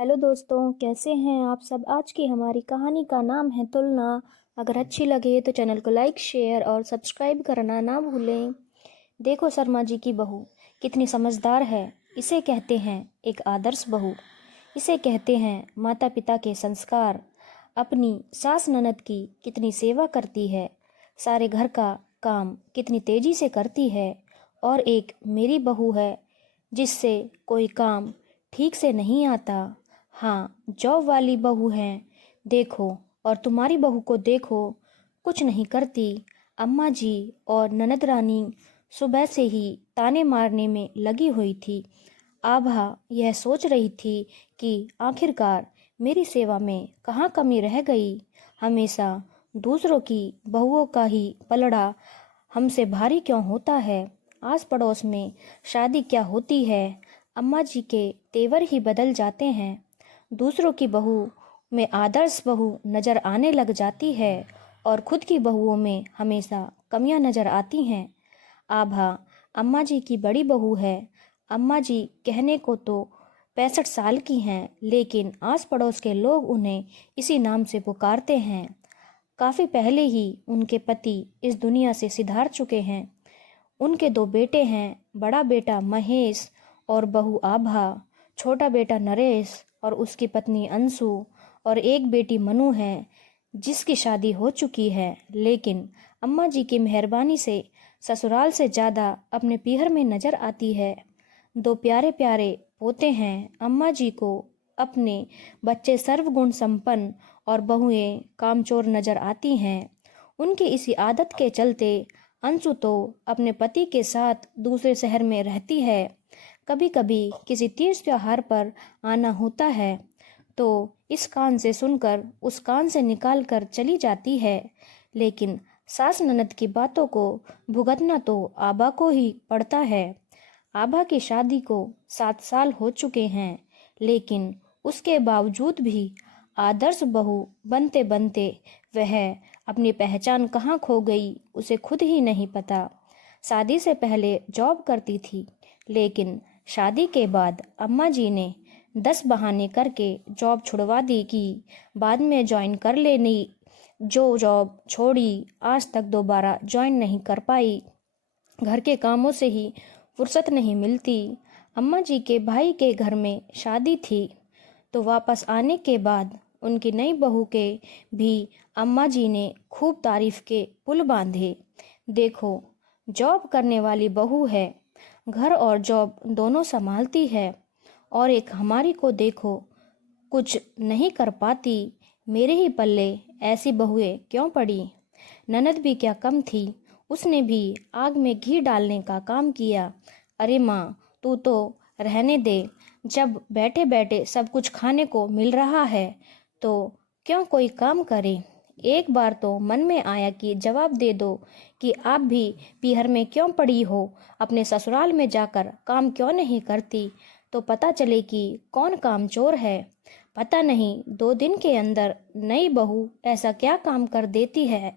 Hello दोस्तों, कैसे हैं आप सब। आज की हमारी कहानी का नाम है तुलना। अगर अच्छी लगे तो चैनल को लाइक शेयर और सब्सक्राइब करना ना भूलें। देखो शर्मा जी की बहू कितनी समझदार है। इसे कहते हैं एक आदर्श बहू। इसे कहते हैं माता पिता के संस्कार। अपनी सास ननद की कितनी सेवा करती है, सारे घर का काम कितनी तेजी से करती है। और एक मेरी बहू है जिससे कोई काम ठीक से नहीं आता। हाँ, जॉब वाली बहू है देखो, और तुम्हारी बहू को देखो, कुछ नहीं करती। अम्मा जी और ननद रानी सुबह से ही ताने मारने में लगी हुई थी। आभा यह सोच रही थी कि आखिरकार मेरी सेवा में कहाँ कमी रह गई। हमेशा दूसरों की बहुओं का ही पलड़ा हमसे भारी क्यों होता है। आस पड़ोस में शादी क्या होती है, अम्मा जी के तेवर ही बदल जाते हैं। दूसरों की बहू में आदर्श बहू नजर आने लग जाती है और खुद की बहुओं में हमेशा कमियां नजर आती हैं। आभा अम्मा जी की बड़ी बहू है। अम्मा जी कहने को तो 65 साल की हैं, लेकिन आस पड़ोस के लोग उन्हें इसी नाम से पुकारते हैं। काफी पहले ही उनके पति इस दुनिया से सिधार चुके हैं। उनके 2 बेटे हैं, बड़ा बेटा महेश और बहू आभा। छोटा बेटा नरेश और उसकी पत्नी अंशु और एक बेटी मनु है जिसकी शादी हो चुकी है, लेकिन अम्मा जी की मेहरबानी से ससुराल से ज़्यादा अपने पीहर में नजर आती है। 2 प्यारे प्यारे पोते हैं। अम्मा जी को अपने बच्चे सर्वगुण संपन्न और बहुएं कामचोर नजर आती हैं। उनकी इसी आदत के चलते अंशु तो अपने पति के साथ दूसरे शहर में रहती है। कभी कभी किसी तीज त्योहार पर आना होता है तो इस कान से सुनकर उस कान से निकाल कर चली जाती है। लेकिन सास ननद की बातों को भुगतना तो आभा को ही पड़ता है। आभा की शादी को 7 साल हो चुके हैं, लेकिन उसके बावजूद भी आदर्श बहू बनते बनते वह अपनी पहचान कहाँ खो गई उसे खुद ही नहीं पता। शादी से पहले जॉब करती थी, लेकिन शादी के बाद अम्मा जी ने 10 बहाने करके जॉब छुड़वा दी कि बाद में ज्वाइन कर लेनी। जो जॉब छोड़ी आज तक दोबारा ज्वाइन नहीं कर पाई। घर के कामों से ही फुर्सत नहीं मिलती। अम्मा जी के भाई के घर में शादी थी तो वापस आने के बाद उनकी नई बहू के भी अम्मा जी ने खूब तारीफ के पुल बांधे। देखो, जॉब करने वाली बहू है, घर और जॉब दोनों संभालती है। और एक हमारी को देखो, कुछ नहीं कर पाती। मेरे ही पल्ले ऐसी बहुएं क्यों पड़ी। ननद भी क्या कम थी, उसने भी आग में घी डालने का काम किया। अरे माँ, तू तो रहने दे। जब बैठे बैठे सब कुछ खाने को मिल रहा है तो क्यों कोई काम करे। एक बार तो मन में आया कि जवाब दे दो कि आप भी पीहर में क्यों पड़ी हो, अपने ससुराल में जाकर काम क्यों नहीं करती, तो पता चले कि कौन कामचोर है। पता नहीं 2 दिन के अंदर नई बहू ऐसा क्या काम कर देती है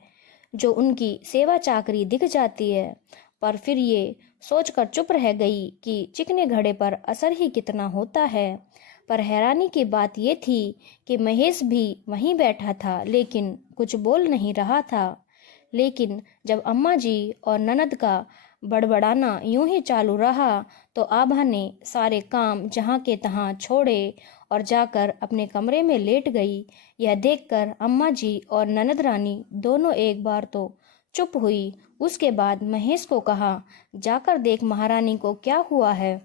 जो उनकी सेवा चाकरी दिख जाती है। पर फिर ये सोचकर चुप रह गई कि चिकने घड़े पर असर ही कितना होता है। पर हैरानी की बात ये थी कि महेश भी वहीं बैठा था, लेकिन कुछ बोल नहीं रहा था। लेकिन जब अम्मा जी और ननद का बड़बड़ाना यूं ही चालू रहा तो आभा ने सारे काम जहाँ के तहाँ छोड़े और जाकर अपने कमरे में लेट गई। यह देखकर अम्मा जी और ननद रानी दोनों एक बार तो चुप हुई। उसके बाद महेश को कहा, जाकर देख महारानी को क्या हुआ है।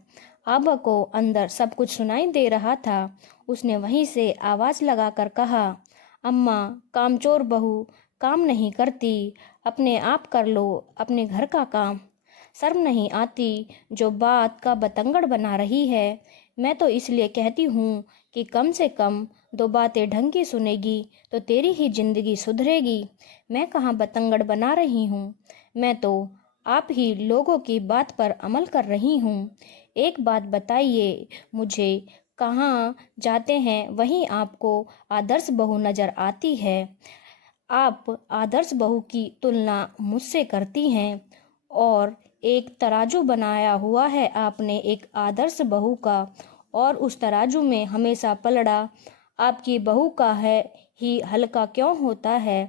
आभा को अंदर सब कुछ सुनाई दे रहा था। उसने वहीं से आवाज लगाकर कहा, अम्मा, कामचोर बहू काम नहीं करती, अपने आप कर लो अपने घर का काम। शर्म नहीं आती जो बात का बतंगड़ बना रही है। मैं तो इसलिए कहती हूँ कि कम से कम 2 बातें ढंग की सुनेगी तो तेरी ही जिंदगी सुधरेगी। मैं कहाँ बतंगड़ बना रही हूँ, मैं तो आप ही लोगों की बात पर अमल कर रही हूँ। एक बात बताइए मुझे, कहाँ जाते हैं वहीं आपको आदर्श बहू नजर आती है। आप आदर्श बहू की तुलना मुझसे करती हैं और एक तराजू बनाया हुआ है आपने एक आदर्श बहू का और उस तराजू में हमेशा पलड़ा आपकी बहू का है ही हल्का क्यों होता है।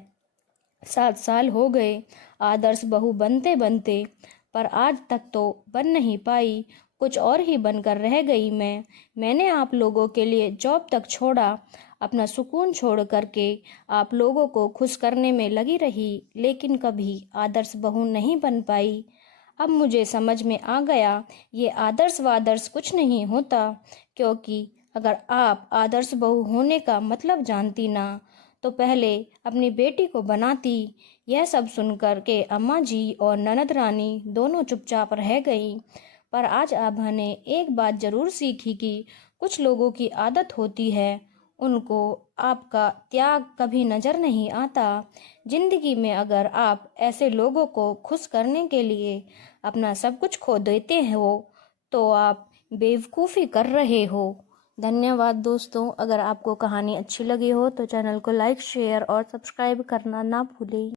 7 साल हो गए आदर्श बहू बनते बनते, पर आज तक तो बन नहीं पाई, कुछ और ही बनकर रह गई मैंने आप लोगों के लिए जॉब तक छोड़ा, अपना सुकून छोड़ करके आप लोगों को खुश करने में लगी रही, लेकिन कभी आदर्श बहू नहीं बन पाई। अब मुझे समझ में आ गया ये आदर्श वादर्श कुछ नहीं होता, क्योंकि अगर आप आदर्श बहू होने का मतलब जानती ना तो पहले अपनी बेटी को बनाती। यह सब सुनकर के अम्मा जी और ननद रानी दोनों चुपचाप रह गईं। पर आज आभा ने एक बात जरूर सीखी कि कुछ लोगों की आदत होती है, उनको आपका त्याग कभी नजर नहीं आता। जिंदगी में अगर आप ऐसे लोगों को खुश करने के लिए अपना सब कुछ खो देते हो तो आप बेवकूफ़ी कर रहे हो। धन्यवाद दोस्तों। अगर आपको कहानी अच्छी लगी हो तो चैनल को लाइक शेयर और सब्सक्राइब करना ना भूलें।